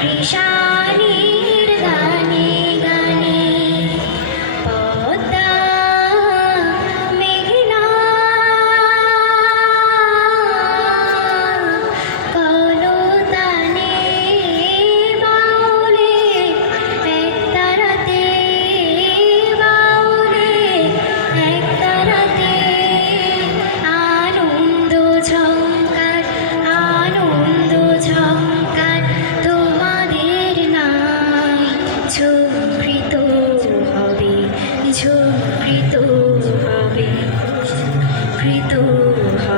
Kisan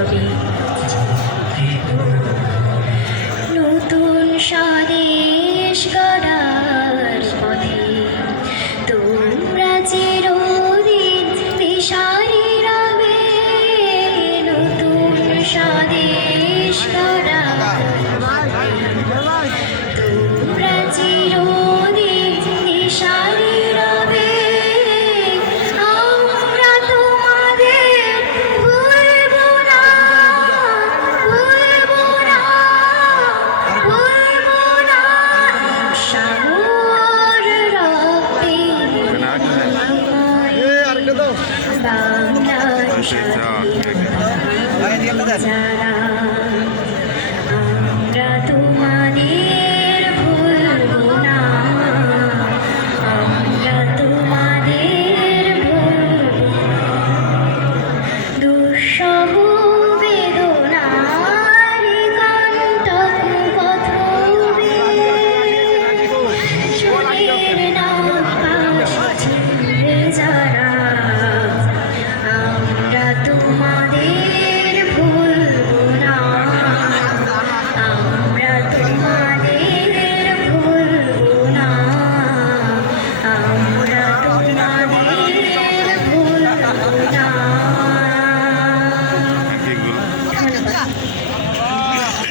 Derby Thank you.